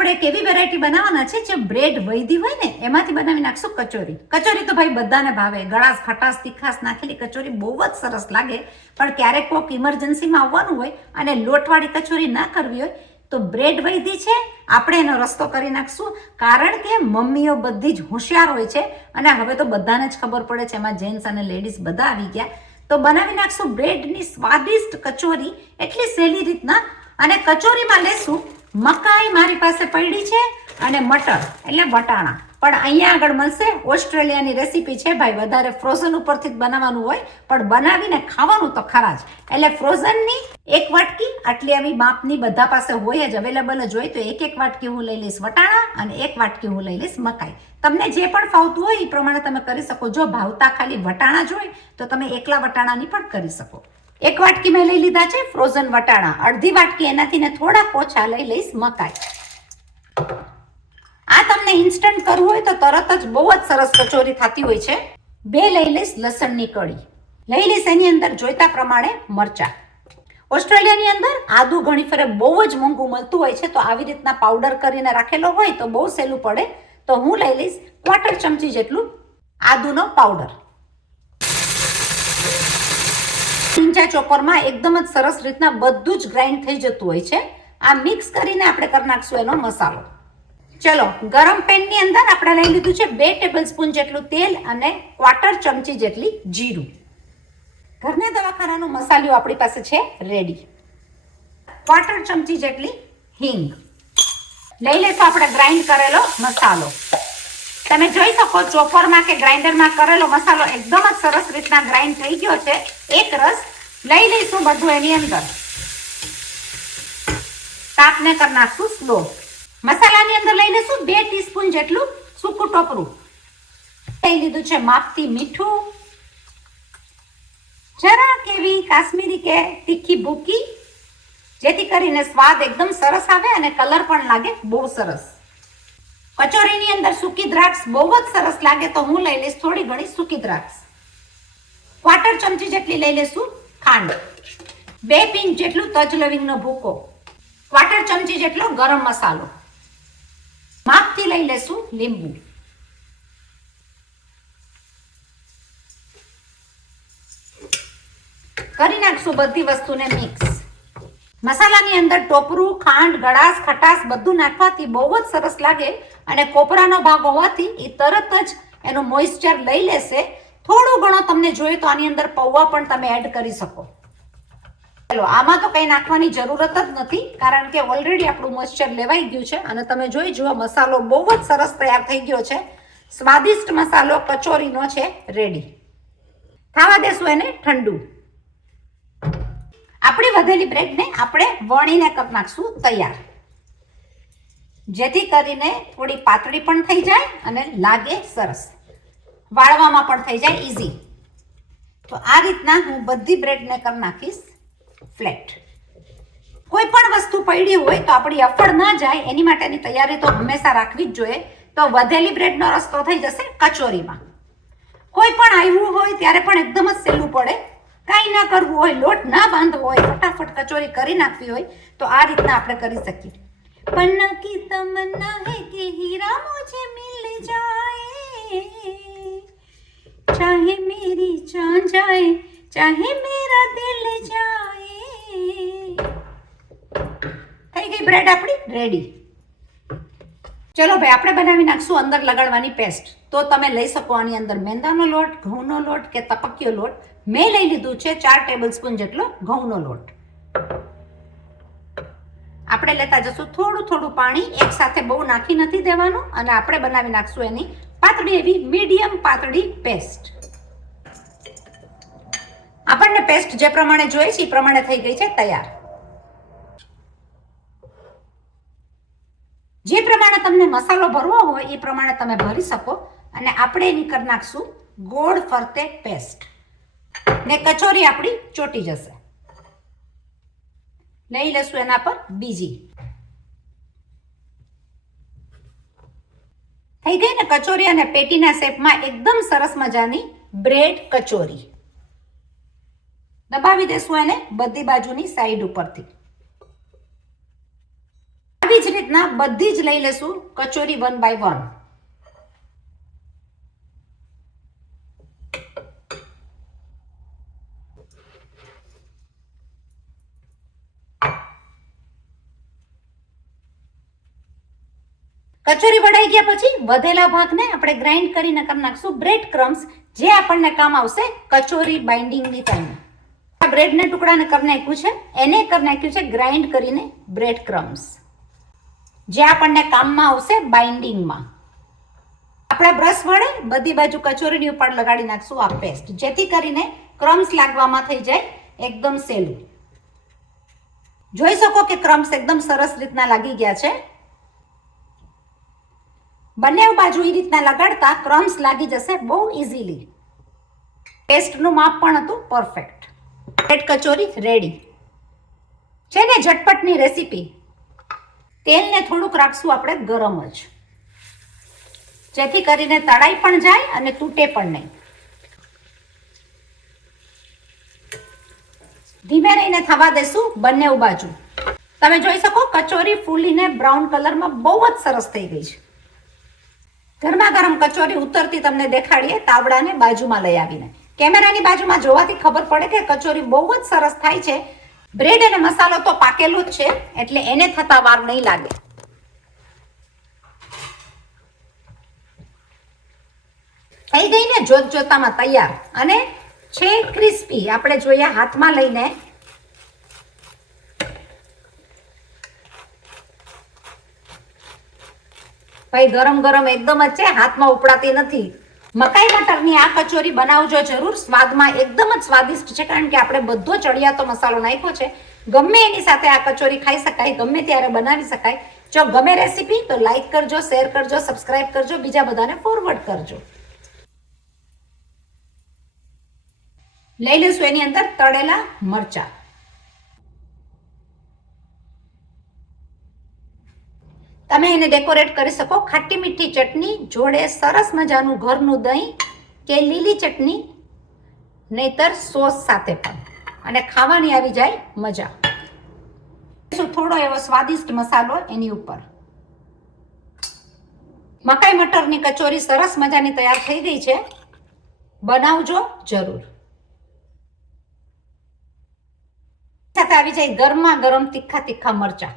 આપણે એક એવી વેરાયટી બનાવવાના છે જે બ્રેડ વૈધી હોય ને એમાંથી બનાવી નાખશું કચોરી. કચોરી તો ભાઈ બધાને ભાવે. ગળાશ, ખટાશ, તીખાશ નાખેલી કચોરી બહુ જ સરસ લાગે. પણ ક્યારેક કોઈક ઇમરજન્સીમાં આવવાનું હોય અને લોટવાળી કચોરી ના કરવી હોય તો બ્રેડ વૈધી છે, આપણે એનો રસ્તો કરી નાખશું. કારણ કે મમ્મીઓ બધી જ હોશિયાર હોય છે અને હવે તો બધાને જ ખબર પડે છે, એમાં જેન્ટ્સ અને લેડીઝ બધા આવી ગયા. તો બનાવી નાખશું બ્રેડની સ્વાદિષ્ટ કચોરી એટલી સહેલી રીતના. અને કચોરીમાં લેશું મકાઈ મારી પાસે પડી છે અને મટર એટલે વટાણા. પણ અહીંયા આગળ મળશે ઓસ્ટ્રેલિયાની રેસીપી છે ભાઈ. વધારે ફ્રોઝન ઉપરથી જ બનાવવાનું હોય પણ બનાવીને ખાવાનું તો ખરા જ. એટલે ફ્રોઝનની એક વાટકી આટલી આવી માપની બધા પાસે હોય જ, અવેલેબલ જ હોય. તો એક વાટકી હું લઈ લઈશ વટાણા અને એક વાટકી હું લઈ લઈશ મકાઈ. તમને જે પણ ફાવતું હોય એ પ્રમાણે તમે કરી શકો. જો ભાવતા ખાલી વટાણા જ હોય તો તમે એકલા વટાણાની પણ કરી શકો. એક વાટકી મેં લઈ લીધા છે ફ્રોઝન વટાણા. અડધી વાટકી એનાથી ને થોડાક ઓછા લઈ લઈશ મકાઈ. આ તમને ઇન્સ્ટન્ટ કરવું હોય તો તરત જ બહુ જ સરસ કચોરી થતી હોય છે. 2 લઈ લઈશ લસણની કળી. લઈ લઈશ એની અંદર જોઈતા પ્રમાણે મરચા. ઓસ્ટ્રેલિયાની અંદર આદુ ઘણી ફરે બહુ જ મોંઘું મળતું હોય છે, તો આવી રીતના પાવડર કરીને રાખેલો હોય તો બહુ સહેલું પડે. તો હું લઈ લઈશ 1/4 ચમચી જેટલું આદુનો પાવડર. ચીંચા ચોપરમાં એકદમ જ સરસ રીતના બધું જ ગ્રાઇન્ડ થઈ જતું હોય છે. આ મિક્સ કરીને આપણે કરી નાખશું એનો મસાલો. ચલો, ગરમ પેનની અંદર આપણે લઈ લીધું છે 2 ટેબલસ્પૂન જેટલું તેલ અને 1/4 ચમચી જેટલી જીરું. ઘરના દવાખાનાનું મસાલો આપણી પાસે છે રેડી. 1/4 ચમચી જેટલી હિંગ. લઈ લેશું આપણે ગ્રાઇન્ડ કરેલો મસાલો. તમે જોઈ શકો ચોપરમાં કે ગ્રાઇન્ડરમાં કરેલો મસાલો એકદમ જ સરસ રીતના ગ્રાઇન્ડ થઈ ગયો છે. એક રસ લઈ લઈશું બધું એની અંદર. તાપને કરી નાખશું સ્લો. મસાલાની અંદર લઈ લઈશું 2 ટીસ્પૂન જેટલું સૂકું ટોપરું. લઈ લીધું છે માપથી મીઠું, જરા કેવી કાશ્મીરી કે તીખી ભૂકી, જેથી કરીને સ્વાદ એકદમ સરસ આવે અને કલર પણ લાગે બહુ સરસ. કચોરીની અંદર સૂકી દ્રાક્ષ બહુ જ સરસ લાગે, તો હું લઈ લઈશ થોડી ઘણી સૂકી દ્રાક્ષ. 1/4 ચમચી જેટલી લઈ લઈશું ખાંડ. 2 પિંચ જેટલું તજ લવિંગનો ભૂકો. 1/4 ચમચી જેટલો ગરમ મસાલો. માપથી લઈ લેશું લીંબુ. કરી નાખશું બધી વસ્તુને મિક્સ. મસાલાની અંદર ટોપરું, ખાંડ, ગળાશ, ખટાશ બધું નાખવાથી બહુ જ સરસ લાગે અને કોપરાનો ભાગ હોવાથી એ તરત જ એનું મોઇસ્ચર લઈ લેશે. થોડું ઘણો તમને જોઈએ તો આની અંદર પૌવા પણ તમે એડ કરી શકો. ચલો, આમાં તો કંઈ નાખવાની જરૂરત જ નથી કારણ કે ઓલરેડી આપણું મોઇસ્ચર લેવાઈ ગયું છે. અને તમે જોઈ જુઓ મસાલો બહુ જ સરસ તૈયાર થઈ ગયો છે. સ્વાદિષ્ટ મસાલો કચોરીનો છે રેડી. ખાવા દેશું એને ઠંડુ. આપણી વધેલી બ્રેડને આપણે વણીને કરી નાખશું તૈયાર, જેથી કરીને થોડી પાતળી પણ થઈ જાય અને લાગે સરસ. વાળવામાં પણ થઈ જાય ઈઝી. તો આ રીતના હું બધી બ્રેડને કરી નાખીશ ફ્લેટ. કોઈ પણ વસ્તુ પડી હોય તો આપણી અફળ ના જાય એની માટેની તૈયારી તો હંમેશા રાખવી જ જોઈએ. તો વધેલી બ્રેડનો રસ્તો થઈ જશે કચોરીમાં. કોઈ પણ આવ્યું હોય ત્યારે પણ એકદમ જ સહેલું પડે. કાંઈ ના કરવું હોય, લોટ ના બાંધવો હોય, ફટાફટ કચોરી કરી નાખવી હોય તો આ રીતના આપણે કરી શકીએ. પન્ના કી તમન્ના હે કે હીરા મુझे મિલ જાએ, ચાહે મેરી જાન જાए, ચાહે મેરા દિલ જાए. થઈ ગઈ બ્રેડ આપણી રેડી. ચલો ભાઈ, આપણે બનાવી નાખશું અંદર લગાડવાની પેસ્ટ. તો તમે લઈ શકો આની અંદર મેંદાનો લોટ, ઘઉંનો લોટ કે તપકિયો લોટ. મેં લઈ લીધું છે 4 ટેબલસ્પૂન જેટલો ઘઉંનો લોટ. આપણે લેતા જશું થોડું થોડું પાણી, એક સાથે બહુ નાખી નથી દેવાનું. અને આપણે બનાવી નાખશું એની પાતળી એવી મીડિયમ પાતળી પેસ્ટ. આપણને પેસ્ટ જે પ્રમાણે જોઈએ છે એ પ્રમાણે થઈ ગઈ છે તૈયાર. જે પ્રમાણે તમને મસાલો ભરવો હોય એ પ્રમાણે તમે ભરી શકો. અને આપણે એની કરી નાખશું ગોળ ફરતે પેસ્ટ ને કચોરી આપણી ચોટી જશે. લઈ લેશું એના પર બીજી. થઈ ગઈ ને કચોરી અને પેટીના શેપમાં એકદમ સરસ મજાની બ્રેડ કચોરી. દબાવી દેશું એને બધી બાજુની સાઈડ ઉપરથી. આવી આવી જ રીતના બધી જ લઈ લેશું કચોરી 1 by 1. કચોરી વડાઈ ગયા પછી વધેલા ભાગને આપણે ગ્રાઇન્ડ કરીને કરી નાખશું બ્રેડ ક્રમ્સ, જે આપણને કામ આવશે કચોરી બાઇન્ડિંગની ટાઈમ. આ બ્રેડના ટુકડાને કરી નાખ્યું છે, એને કરી નાખ્યું છે ગ્રાઇન્ડ કરીને બ્રેડ ક્રમ્સ, જે આપણને કામમાં આવશે બાઇન્ડિંગમાં. આપણે બ્રશ વડે બધી બાજુ કચોરીની ઉપર લગાડી નાખશું આ પેસ્ટ, જેથી કરીને ક્રમ્સ લાગવામાં થઈ જાય એકદમ સહેલું. જોઈ શકો કે ક્રમ્સ એકદમ સરસ રીતના લાગી ગયા છે. બંને બાજુ એ રીતના લગાડતા ક્રમ્સ લાગી જશે બહુ ઇઝીલી. પેસ્ટનું માપ પણ હતું પરફેક્ટ. બ્રેડ કચોરી રેડી છે ને, ઝટપટની રેસીપી. તેલને થોડુંક રાખશું આપણે ગરમ જ, જેથી કરીને તળાઈ પણ જાય અને તૂટે પણ નહીં. ધીમે રહીને થવા દેશું બંને બાજુ. તમે જોઈ શકો કચોરી ફૂલીને બ્રાઉન કલરમાં બહુ જ સરસ થઈ ગઈ છે. ગરમા ગરમ કચોરી ઉતરતી તમને દેખાડીએ તાવડાને બાજુમાં લઈ આવીને. કેમેરાની બાજુમાં જોવાથી ખબર પડે કે કચોરી બહુ જ સરસ થાય છે. બ્રેડ અને મસાલો તો પાકેલો જ છે, એટલે એને થતા વાર નહીં લાગે. થઈ ગઈ ને જોત જોતામાં તૈયાર અને છે ક્રિસ્પી. આપણે જોઈએ હાથમાં લઈને, ભાઈ ગરમ ગરમ એકદમ જ છે, હાથમાં ઉપડાતી નથી. મકાઈ મટરની આ કચોરી બનાવજો જરૂર. સ્વાદમાં એકદમ જ સ્વાદિષ્ટ છે, કારણ કે આપણે બધો ચડિયાતો મસાલો નાખ્યો છે. ગમે એની સાથે આ કચોરી ખાઈ શકાય, ગમે ત્યારે બનાવી શકાય. જો ગમે રેસીપી તો લાઈક કરજો, શેર કરજો, સબસ્ક્રાઇબ કરજો, બીજા બધાને ફોરવર્ડ કરજો. લઈ લઈશું એની અંદર તળેલા મરચા. તમે એને ડેકોરેટ કરી શકો ખાટી મીઠી ચટણી જોડે સરસ મજાનું ઘરનું દહીં કે લીલી ચટણી, નહીતર સોસ સાથે પણ, અને ખાવાની આવી જાય મજા. થોડો એવો સ્વાદિષ્ટ મસાલો એની ઉપર. મકાઈ મટરની કચોરી સરસ મજાની તૈયાર થઈ ગઈ છે. બનાવજો જરૂર. સાથે આવી જાય ગરમા ગરમ તીખા તીખા મરચા.